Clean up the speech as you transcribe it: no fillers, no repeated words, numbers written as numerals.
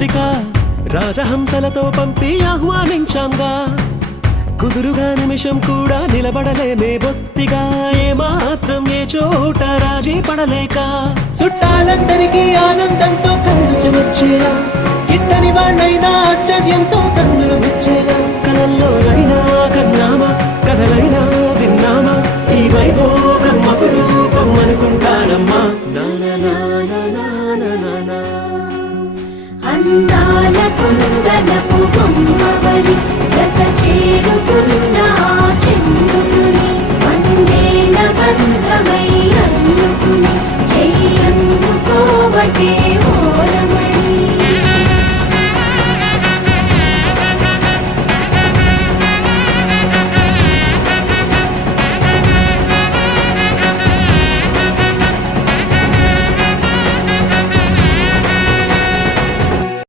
పత్రిక రాజహంసలతో పంపి ఆహ్వానించాంగా కుదురుగా నిమిషం కూడా నిలబడలేమే బొత్తిగా ఏమాత్రం ఏ చోట రాజీ పడలేక చుట్టాలందరికీ ఆనందంతో కళ్ళు చెమర్చేలా గిట్టని వాళ్ళైనా ఆశ్చర్యంతో కన్నులు వచ్చేలా కలల్లోనైనా కన్నామా కథలైనా విన్నామా ఈ వైభోగం అపురూపం అనుకుంటానమ్మా అందాల కుందనపు బొమ్మవని జత చేరుకున్న చంద్రుని వందేల బంధమై అల్లుకుని చెయ్యందుకోవటే ఓలమై